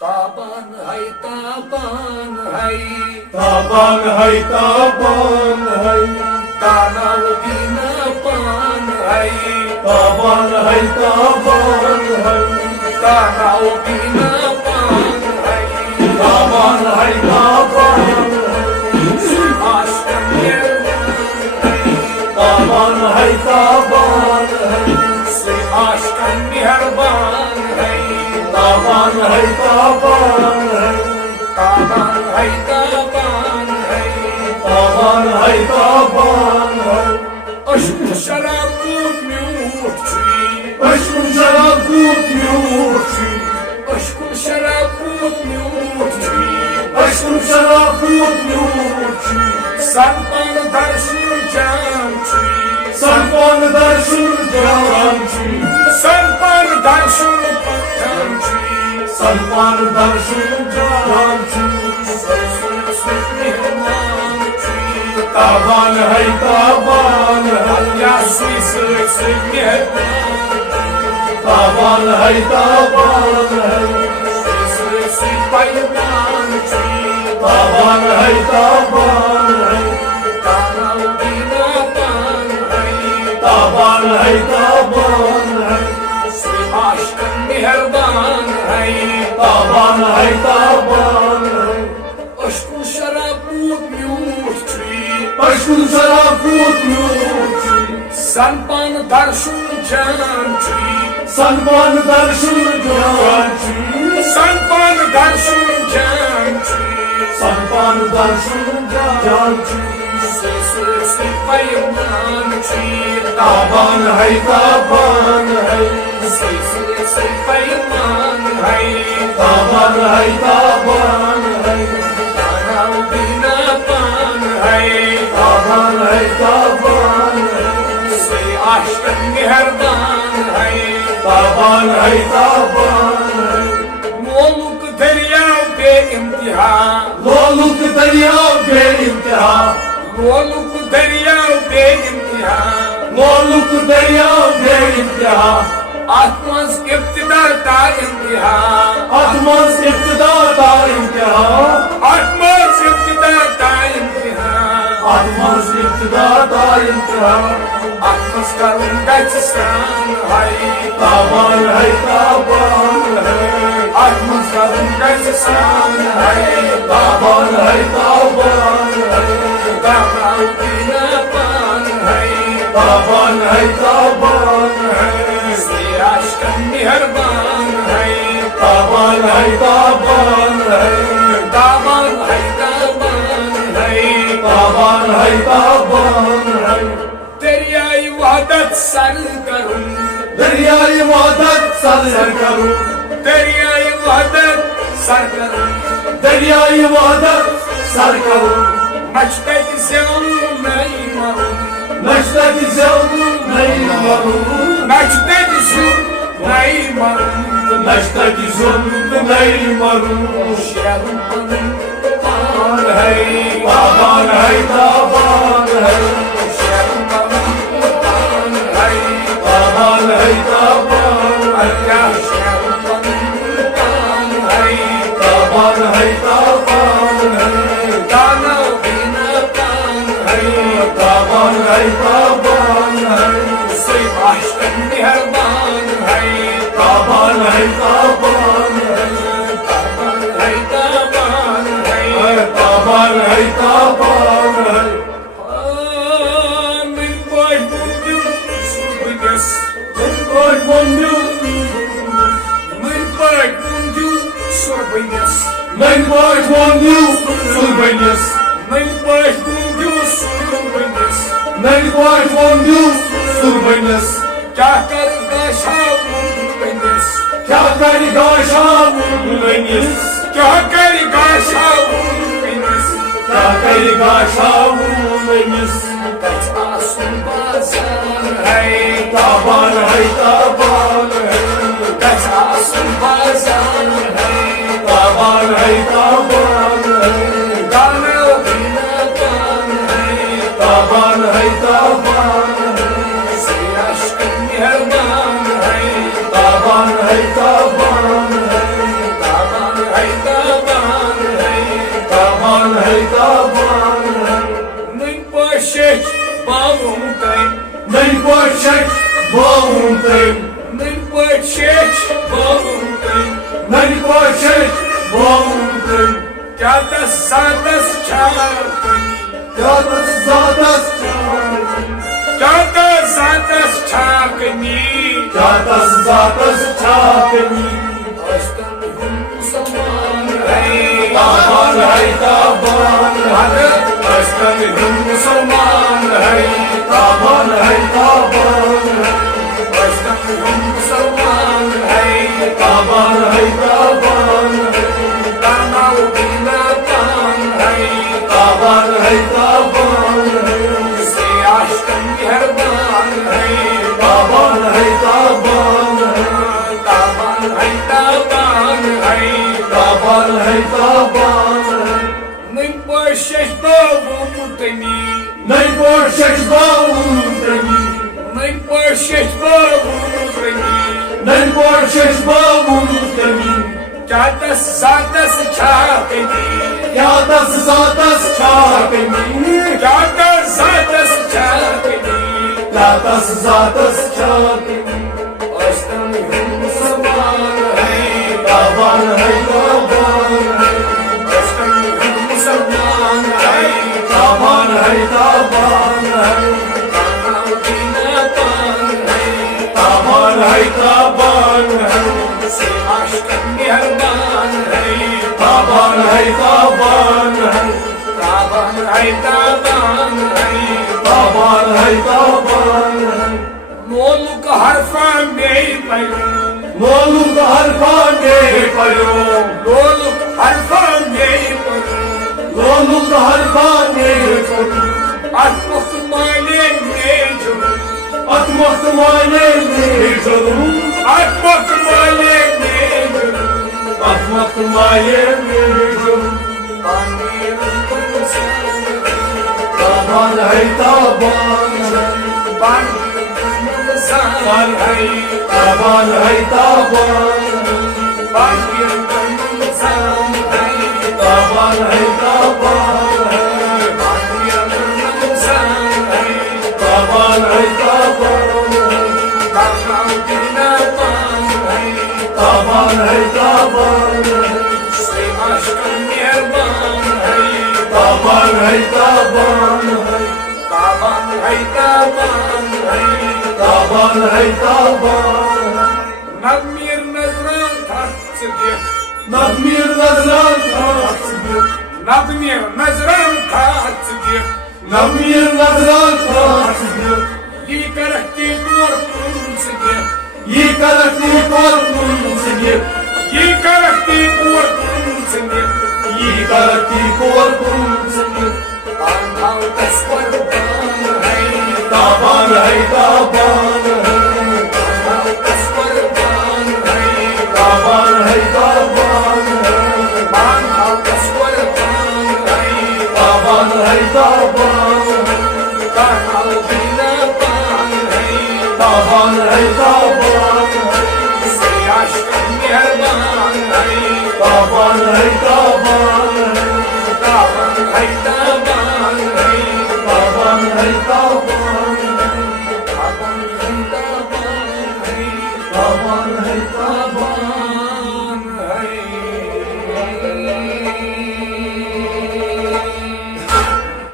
ताबान है ताबान है ताबान है ताबान है तानाव बिना पान है ताबान है ताबान है तानाव बिना पान है ताबान है ताबान आश्रम ताबान है ताबान है आश्रम मेहरबान है ताबान है ताबान है ताबान है ताबान है ताबान है ताबान है अश्क शराब म्यूट छी अश्क शराब म्यूट छी अश्क शराब म्यूट छी अश्क शराब म्यूट छी सनपान दर्शन जान छी सनपान दर्शन जान छी सनपान दर्शन जान छी सनपान दर्शन जान छी मेहमान छी ताबान है ताबान है या से मेहमान ताबान है ताबान है से पैमान छी ताबान है ताबान है तानाव बिना पान है ताबान है ताबान है आश्क मेहरबान है ताबान है ताबान है अश्क शराब म्यूट छी अश्क शराब म्यूट छी सनपान दर्शन जान छी सनपान दर्शन जान छी सनपान दर्शन जान छी सनपान दर्शन जान छी से पैमान छी ताबान है ताबान है से पैमान है ताबान है ताबान है तानाव बिना पान है ताबान है ताबान है से आश्क मेहरबान है ताबान है ताबान है मोलुक दरियाव बे इंतहा लोलुक दरिया बे इंतहा मोलुक दरियाव बे इंतहा लोलुक दरिया बे इंतहा आत्मस इब्तिदा ता इंतहा आत्मस इब्तिदा ता इंतहा आत्मस इब्तिदा ता इंतहा आत्मस इब्तिदा ता इंतहा आत्मस करुण गचसान है ताबान है ताबान है आत्मस करुण गचसान है ताबान है ताबान है तानाव बिना पान है ताबान है ताबान है से आश्क मेहरबान है ताबान है ताबान है दामन है दामन है ताबान है ताबान है दरियाई वहदत सर करूं दरियाई वहदत सर करूं दरियाई वहदत सर करूं दरियाई वहदत सर करूं मचतक ज़िल्म नहीं मरूं नशतक ज़िल्म नहीं मरूं मचतक ज़िल्म नहीं मरूं नशतक ज़ुल्म नहीं मरूं शर्म पान है ताबान है ताबान है शर्म पान है ताबान है ताबान है अल्लाह शर्म पान है ताबान है ताबान है दानव बिना पान है ताबान है ताबान है से आश्क मेहरबान है ताबान है ताबान है ताबान है ताबान है ताबान है ताबान है من باش بندم سربنس कोई बंदू من باش بندم سربنس नहीं कोई बंदू सुबनिस من باش بندم سربنس नहीं कोई बंदू सुबनिस क्या करेगा शाम बनस क्या करेगा शाम बनिस क्या करेगा शाम बनस क्या करेगा शाम बनिस कच आसुन बाजार है ताबान है ताबान है कच आसुन बाजार है ताबान है ताबान है दानव बिना पान है ताबान है ताबान है से आश्क मेहरबान है ताबान है ताबान है ताबान चाकनी Yatas zatas çakni Jatas zatas चाकनी Yatas zatas çakni Aslan hum musalman hai Taban hay taban hay Aslan hum musalman hai Taban hay taban hay Aslan hum musalman hai Taban hay taban hay Tanao bina tan hai Taban hay taban hay Se aşkın mehriban hai Taban hay taban hay Taban hai taban hai Taban hay taban hay Nâng bășești băvântăni Nei borșești băuntăni Nâng bășești băvântăni Nei borșești băuntăni Jatas zatas चाकनी Yatas zatas çakni Jatas zatas चाकनी Yatas zatas çakni Aslan hum musalman hai Taban hay taban hay Aslan hum musalman hai Taban hay taban hay Tanao bina tan hai Taban hay taban hay Se aşkın mehriban hai Taban hay taban hay Taban hai taban hai Taban hay taban hay Noluk harfan bey payum Noluk harpane payom Noluk harfan bey payum Noluk harpane payom At muhtemelen mecum Atmak maleni canım At muhtemelen mecum Atmak maleni canım Tanrım kumsan Taban hay taban hay Tanrım kumsan hay Taban hay taban hay Tanrım kumsan hay Taban hay taban hay Tanrım kumsan hay Taban hay taban hay Tanrım binatan hay Taban hay taban hay Se aşkın mehriban hay Taban hay taban hay Taban hay taban hay Taban hay taban hay Namir nazran tatsıdık Nadmir nazran tatsıdır Namir nazran tatsıdık Nadmir nazran tatsıdır Yikarahti korkunçıdık Yıkaraklı korkunçudur Yikarahti korkunçıdık Yıkaraklı korkunçudur Tanrım tasvarban hay Taban hay taban hay Tanrım tasvarban hay Taban hay taban hay Tanrım tasvarban hay Taban hay taban hay Tanrım binatan hay Taban hay taban hay Se aşkın mehriban hay Taban hay taban hay Taban hay taban hay Taban hay taban hay Taban hay taban hay Taban hay taban Taban hay